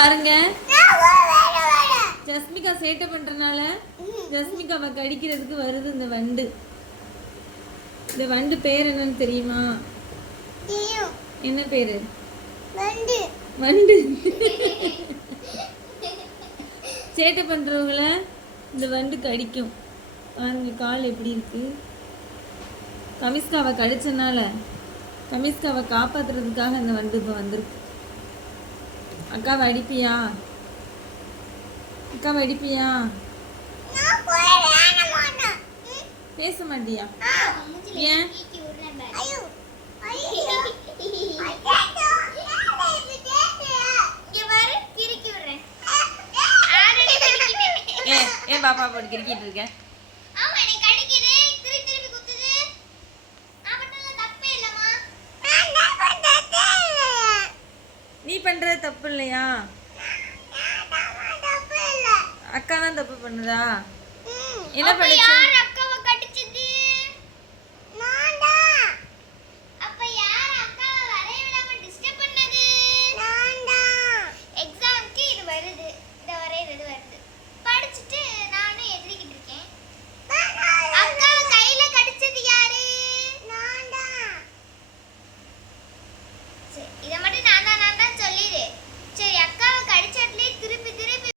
பாருங்க. ஜஸ்மிகா சேட்டை பண்றனால ஜஸ்மிகாவை கடிக்கிறதுக்கு வருது இந்த வண்டு. இந்த வண்டு பேர் என்னன்னு தெரியுமா? என்ன பேரு? வண்டு. சேட்டை பண்றவங்கள இந்த வண்டு கடிக்கும். பாருங்க கால் எப்படி இருக்கு? கமிஸ்காவை கடிச்சனால கமிஸ்காவை காப்பாத்துறதுக்காக இந்த வண்டு இப்போ வந்திருக்கு. அக்காவை அடிப்பியா? அக்காவை அடிப்பியா? பேச மாட்டியா? ஏன்? ஏ ஏன் பாப்பா போட்டு கிரிக்கிட்டு இருக்கேன் பண்ணுறது தப்பு இல்லையா அக்கா தான் தப்பு பண்ணுதா என்ன பண்ணிச்சு இதை